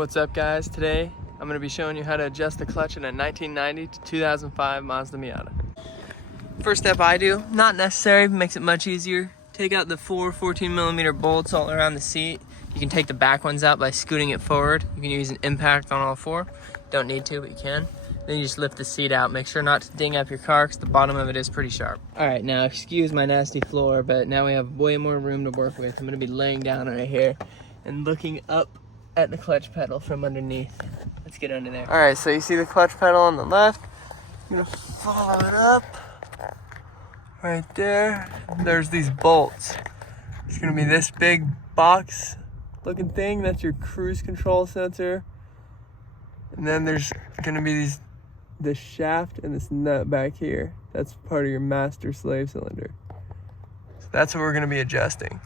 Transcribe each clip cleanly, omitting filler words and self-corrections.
What's up guys? Today I'm going to be showing you how to adjust the clutch in a 1990 to 2005 Mazda Miata. First step I do, not necessary, makes it much easier. Take out the four 14mm bolts all around the seat. You can take the back ones out by scooting it forward. You can use an impact on all four. Don't need to, but you can. Then you just lift the seat out. Make sure not to ding up your car because the bottom of it is pretty sharp. All right, now excuse my nasty floor, but now we have way more room to work with. I'm going to be laying down right here and looking up at the clutch pedal from underneath. Let's get under there. All right, so you see the clutch pedal on the left. I'm gonna follow it up right there. There's these bolts. It's gonna be this big box looking thing. That's your cruise control sensor. And then there's gonna be this shaft and this nut back here. That's part of your master slave cylinder. So that's what we're gonna be adjusting.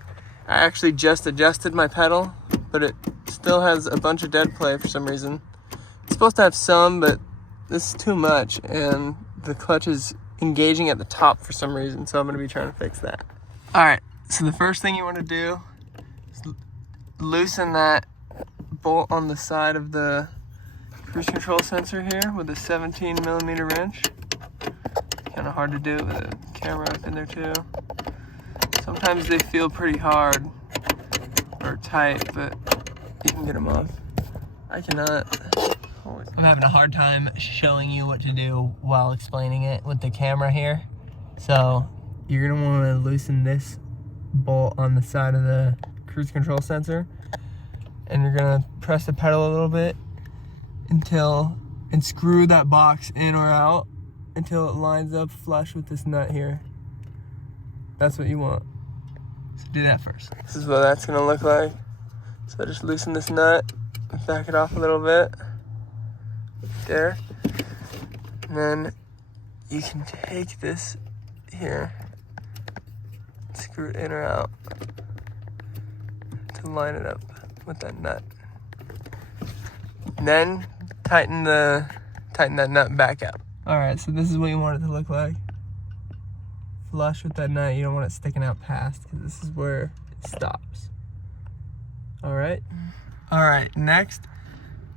I actually just adjusted my pedal, but it still has a bunch of dead play for some reason. It's supposed to have some, but this is too much, and the clutch is engaging at the top for some reason, so I'm gonna be trying to fix that. All right, so the first thing you wanna do is loosen that bolt on the side of the cruise control sensor here with a 17mm wrench. Kinda hard to do with a camera up in there too. Sometimes they feel pretty hard or tight, but you can get them off. I cannot. I'm having a hard time showing you what to do while explaining it with the camera here. So you're gonna wanna loosen this bolt on the side of the cruise control sensor, and you're gonna press the pedal a little bit and screw that box in or out until it lines up flush with this nut here. That's what you want. So do that first. This is what that's gonna look like. So just loosen this nut and back it off a little bit. There. And then you can take this here, screw it in or out to line it up with that nut. And then tighten that nut back out. All right, so this is what you want it to look like. Flush with that nut. You don't want it sticking out past, because this is where it stops. All right, next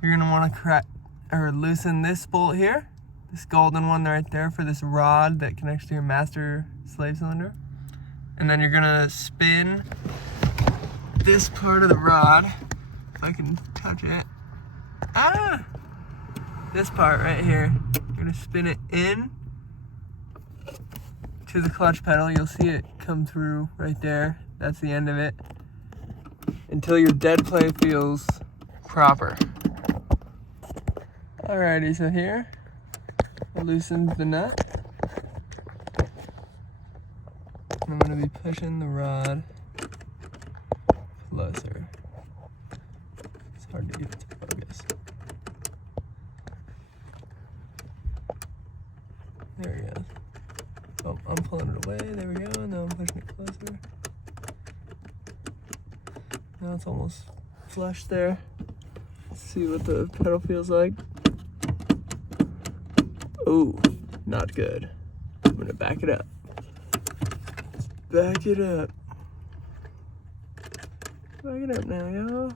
you're gonna want to loosen this bolt here, this golden one right there for this rod that connects to your master slave cylinder. And then you're gonna spin this part of the rod, if I can touch it. This part right here, you're gonna spin it in to the clutch pedal. You'll see it come through right there. That's the end of it. Until your dead play feels proper. Alrighty, so here, I loosened the nut. I'm gonna be pushing the rod closer. It's hard to get it to focus. There it goes. Oh, I'm pulling it away, there we go, now I'm pushing it closer. Now it's almost flush there. Let's see what the pedal feels like. Oh, not good. I'm gonna back it up. Let's back it up. Back it up now, y'all.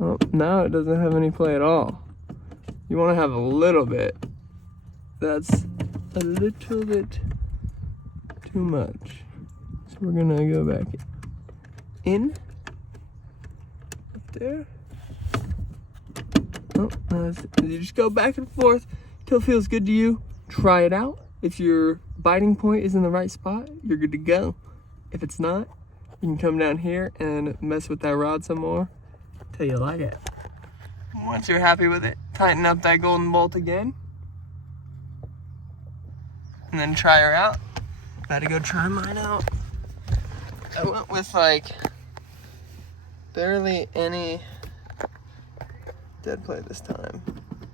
Oh, now it doesn't have any play at all. You wanna have a little bit. That's a little bit too much. So we're gonna go back in, up there. Oh, no, you just go back and forth till it feels good to you. Try it out. If your biting point is in the right spot, you're good to go. If it's not, you can come down here and mess with that rod some more till you like it. Once you're happy with it, tighten up that golden bolt again. And then try her out. About to go try mine out. I went with like barely any dead play this time.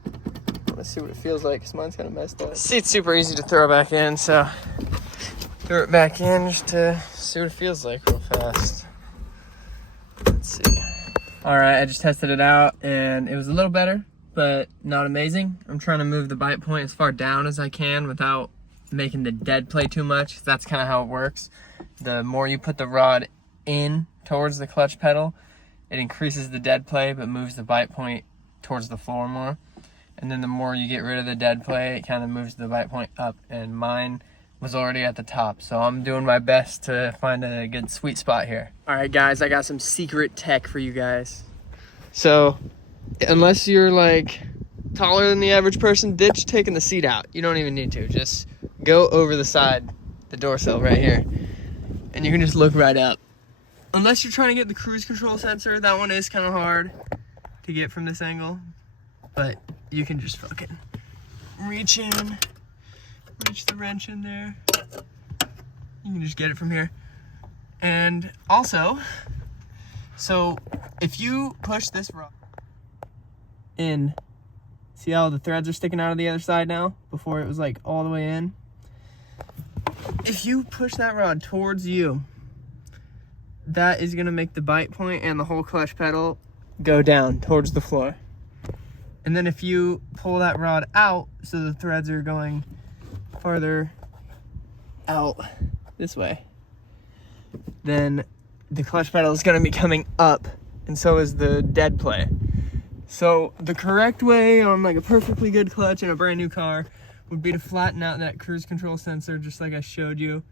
I want to see what it feels like, because mine's kind of messed up. The seat's super easy to throw back in, so throw it back in just to see what it feels like real fast. Let's see. All right, I just tested it out and it was a little better, but not amazing. I'm trying to move the bite point as far down as I can without making the dead play too much. That's kind of how it works. The more you put the rod in towards the clutch pedal, it increases the dead play but moves the bite point towards the floor more. And then the more you get rid of the dead play, it kind of moves the bite point up. And mine was already at the top, so I'm doing my best to find a good sweet spot here. All right, guys, I got some secret tech for you guys. So, unless you're like taller than the average person, ditch taking the seat out. You don't even need to. Just go over the side, the door sill right here, and you can just look right up. Unless you're trying to get the cruise control sensor, that one is kind of hard to get from this angle, but you can just fucking reach the wrench in there. You can just get it from here. And also, so if you push this rod in, see how the threads are sticking out of the other side now? Before it was like all the way in. If you push that rod towards you, that is gonna make the bite point and the whole clutch pedal go down towards the floor. And then if you pull that rod out so the threads are going farther out this way, then the clutch pedal is gonna be coming up, and so is the dead play. So the correct way on like a perfectly good clutch in a brand new car would be to flatten out that cruise control sensor just like I showed you,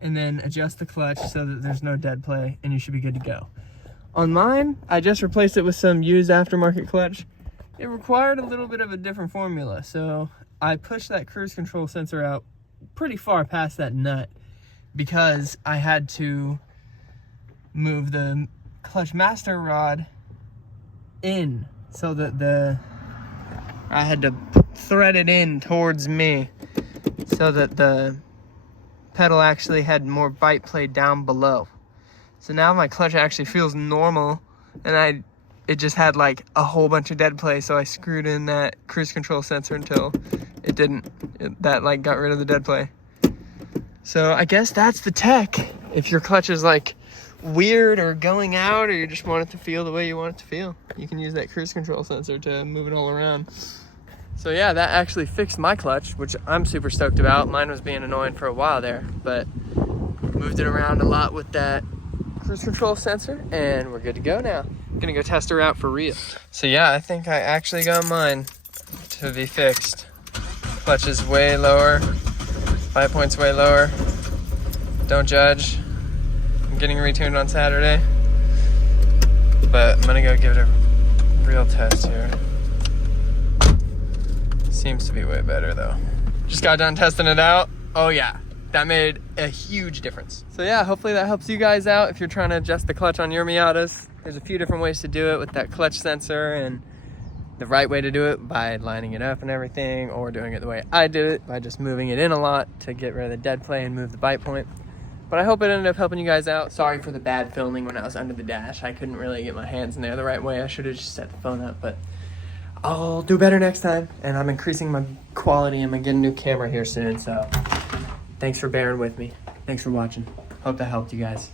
and then adjust the clutch so that there's no dead play, and you should be good to go. On mine, I just replaced it with some used aftermarket clutch. It required a little bit of a different formula, so I pushed that cruise control sensor out pretty far past that nut because I had to move the clutch master rod in so that I had to thread it in towards me so that the pedal actually had more bite play down below. So now my clutch actually feels normal, and it just had like a whole bunch of dead play, so I screwed in that cruise control sensor until it didn't. That like got rid of the dead play. So I guess that's the tech. If your clutch is like weird or going out, or you just want it to feel the way you want it to feel, you can use that cruise control sensor to move it all around. So yeah, that actually fixed my clutch, which I'm super stoked about. Mine was being annoying for a while there, but moved it around a lot with that cruise control sensor, and we're good to go now. I'm gonna go test her out for real. So yeah, I think I actually got mine to be fixed. Clutch is way lower, bite point's way lower. Don't judge. I'm getting retuned on Saturday, but I'm gonna go give it a real test here. Seems to be way better though. Just got done testing it out. Oh yeah, that made a huge difference. So yeah, hopefully that helps you guys out if you're trying to adjust the clutch on your Miatas. There's a few different ways to do it with that clutch sensor, and the right way to do it by lining it up and everything, or doing it the way I did it by just moving it in a lot to get rid of the dead play and move the bite point. But I hope it ended up helping you guys out. Sorry for the bad filming when I was under the dash. I couldn't really get my hands in there the right way. I should have just set the phone up, but I'll do better next time. And I'm increasing my quality. I'm gonna get a new camera here soon, so thanks for bearing with me. Thanks for watching. Hope that helped you guys.